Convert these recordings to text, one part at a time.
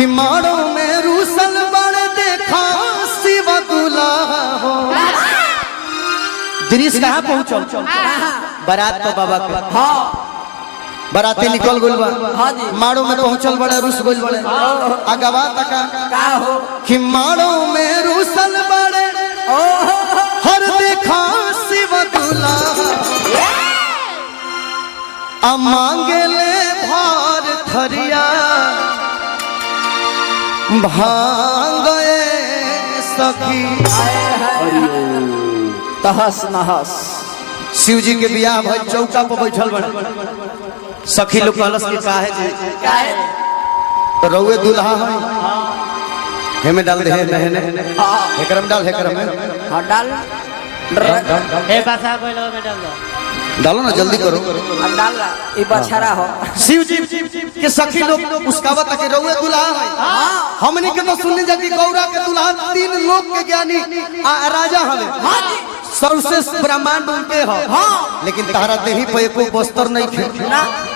कि मारो में रूसल बड़ देखा शिव दुल्हा हो। दृश्य कहाँ पहुँचल? बारात तो बाबा के बाराती निकल गइल बा, मारो में पहुँचल बड़े रूस गइल बड़े अगवा तका कि मारो में रूसल बड़े हर देखा शिव दुल्हा आ मांगे ले भार थरिया भांगे सखी तहस नहस। शिव जी के बियाह भाई चौका पर बैठल बड़े सखी लोग कहलस की काहे जी रउए दुल्हा है हेमे डाल दे हेने एकरम डाल हेकरम में हां डाल ए बासा कोइलो में डाल दो डालो ना जल्दी करो डाल ई बछड़ा हो। शिव जी के सखी लोग उसकावत के रउए दुल्हा है। हमनी के तो सुनने जाती गौरा के दुल्हा 3 लोक के ज्ञानी राजा हवे सर्वश्रेष्ठ ब्रह्मांड उनके हो। लेकिन तारा देही पे एको बस्तर नहीं थे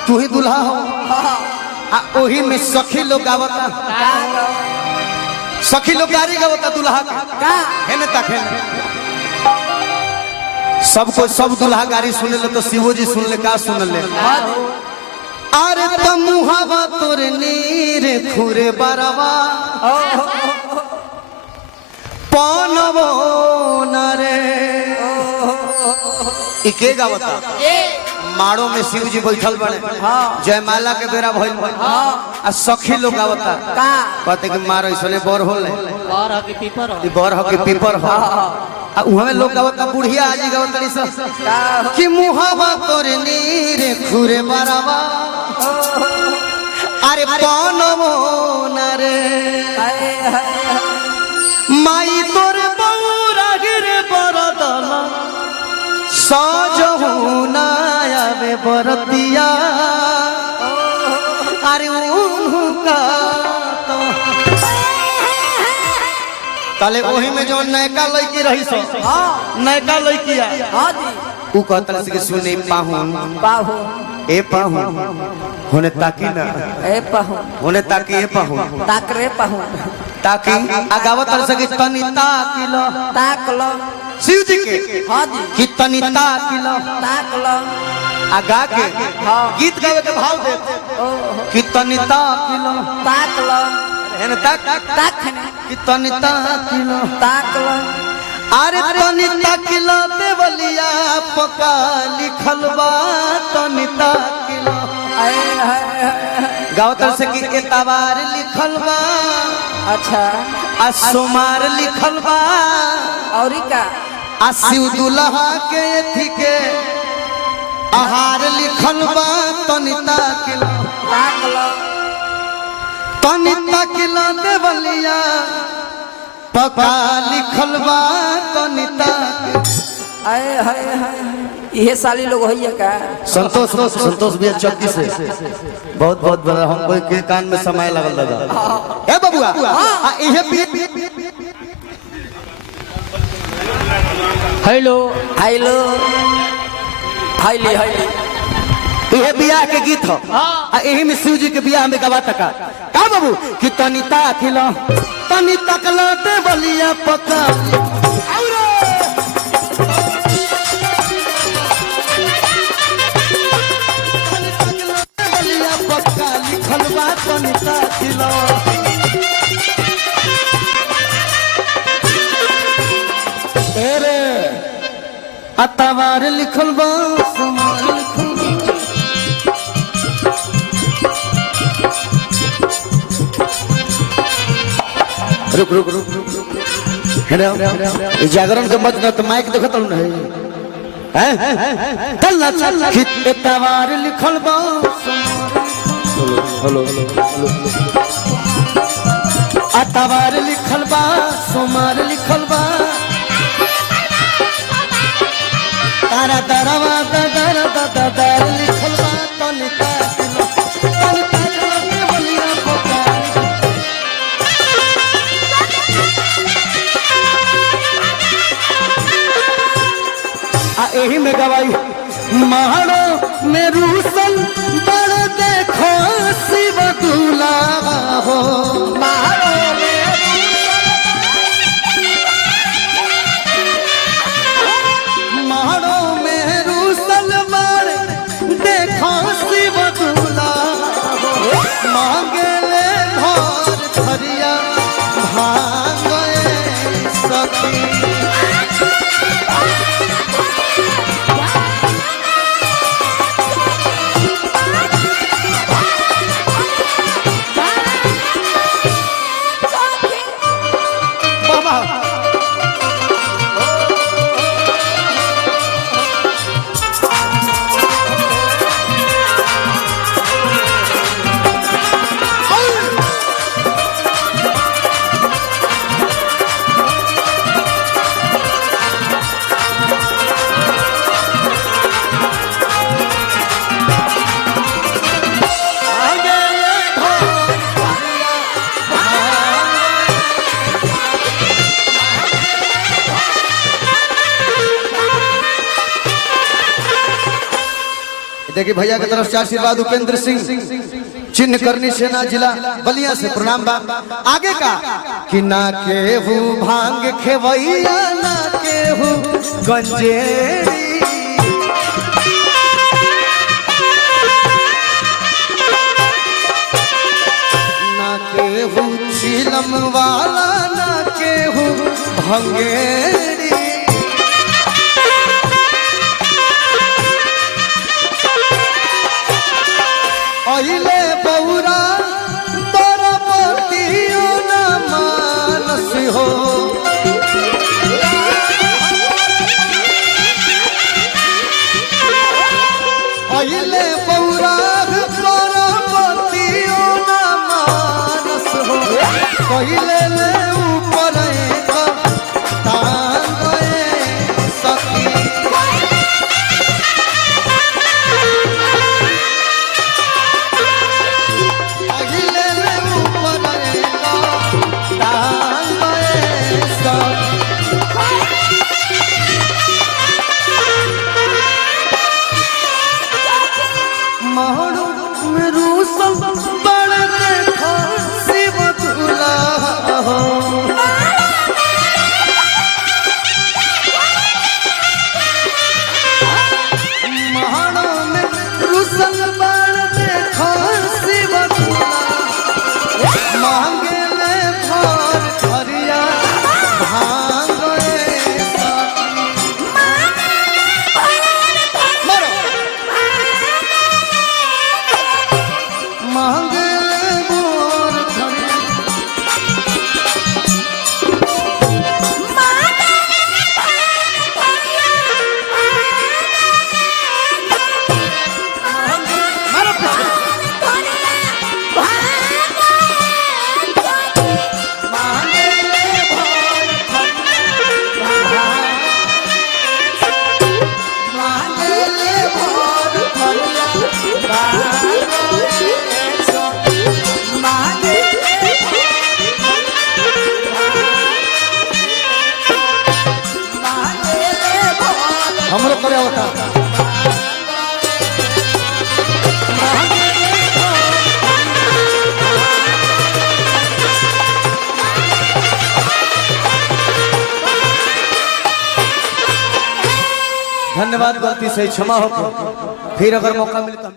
तू ही दुल्हा हो। ओही में सखी लोग गावता सखी लोग गारी गावता दुल्हा का हेने तक है सबको सब दुल्हा गारी सुने ले तो शिवो जी सुन ले का सुन ले अरे तमुहावा तोर नीर खुरे बरवा पनवो नरे इके गावता माड़ो में शिव जी बैठल बड़े जयमाला के बेरा भइल आ सखी लोग गावता कहते कि मारो इसने बर होले और हो कि पीपर हो ई बर हो कि पीपर हो आ उहमे लोग गावता बुढ़िया आजी गावतड़ी सब कि मुहावा तोर नीर खुरे बरवा अरे पनवो नरे माई तोर बौरा गिरे बरदला सजहु नायावे बरतिया अरे उनका तो ताले वही में जो नयका लड़की रही सो नयका लड़किया उ कहतल से सुने पाहुन ए पाहुन होने ताकी ना ए पाहुन होने ताकी ए पाहुन ताक रे पाहुन ताकि आगावत से तनी ताकिलो ताक लो शिव जी के हां जी कि तनी ताकिलो ताक लो आगा के गीत गावे के भाव दे कि तनी ताकिलो ताक लो हेने ताक ताक कि तनी ताकिलो ताक लो अरे तनी ताकिलो देवलिया पका लिखल बा तनी ताकिलो गावतर से कि एतवार लिखल बा अच्छा आ सोमार लिखल बा और का आ शिव दुल्हा के थी के आहार लिखल बा तनी ताकिलो ताक लो तनी ताकिलो देवलिया पका लिखल बा तनी ताकिलो आए हाय हाय ये साली लोग होइए का संतोष भी चौकी से बहुत बहुत बड़ा हमको के कान में समय लगल लगा ए बबुआ इहे हेलो हेलो हाईली हाईली इहे बियाह के गीत हो एही में शिव जी के बियाह में गवा तका का बाबू कि तनी ताकिलो तनी तकला दे बलिया पका पक्का लिखल बा तनी ताकिलो एरे अतवार लिखल बा सोमार लिखल रुक रुक रुक हेलो जागरण के मत न तो माइक देखत न है चल ना कि एतवार लिखल बा हेलो अतवार लिखल बा सोमार लिखल बा तारा दरवा दर दर लिखल बा तनी ताकिलो तनी ताकिलो के बलिया पका आ एही में गवाई महाड़ो में रूसल बड़ देखो शिव दुल्हा हो देखिए भैया की तरफ से आशीर्वाद उपेंद्र सिंह चिन्ह करनी सेना जिला बलिया से प्रणाम बा। आगे का कि ना केहू भांग खेवैया ना केहू गंजेरी ना केहू चिलम वाला ना केहू भंगेरी अहिले बौरा तोरा पतियो न मानस हो अहिले बौरा तोरा पतियो न मानस हो पहिले ले ऊपर सखी हमरो करे होता धन्यवाद, गलती से क्षमा हो। फिर अगर मौका मिले तो